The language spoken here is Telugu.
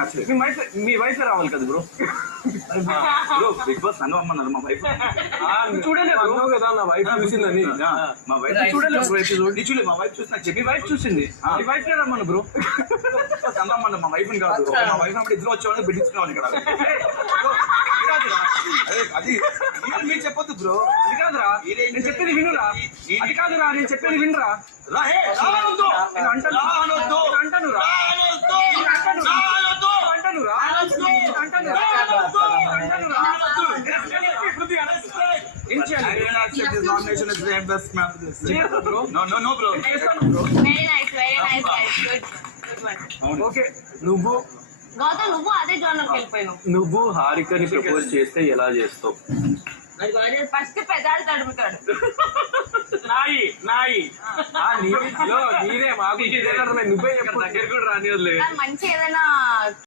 నచ్చలేదు. మీ వైఫ్ రావాలి కదా బ్రో. బ్రో బిగ్ బాస్ నన్ను అమ్మన్నారు, మా వైఫ్ చూడలేదు అన్నావు కదా నా వైఫ్ చూసిందని. మా వైఫ్ చూడలేదు బ్రో ఎపిసోడ్. చూడలేదు, మా వైఫ్ చూసి నాకు చెప్పి మీ వైఫ్ చూసింది, మీ వైఫ్ రమ్మను బ్రో. అమ్మన్న మా వైఫ్ కాదు, మా వైఫ్ అప్పుడు ఇద్దరు వచ్చేవాళ్ళు పెట్టించుకున్నాను ఇక్కడ. అది మీరు చెప్పొద్దు బ్రో, అది కాదురా నేను చెప్పేది వినురా. అది కాదురా నేను చెప్పేది వినురా. ఏం చేయాలి? nomination is the best man for this. bro. No, bro. Very nice, guys. Good one. Okay నువ్వు గౌతమ్ నువ్వు అదే జోనర్కి వెళ్ళిపోయినావు. నువ్వు హారికని ప్రపోజ్ చేస్తే ఎలా చేస్తావు? ఫస్ట్ పెదాలు తడుపుతాడు. నాయి నీదే మాకు నువ్వే చెప్పు. దగ్గర కూడా రానియదులే. మంచి ఏదైనా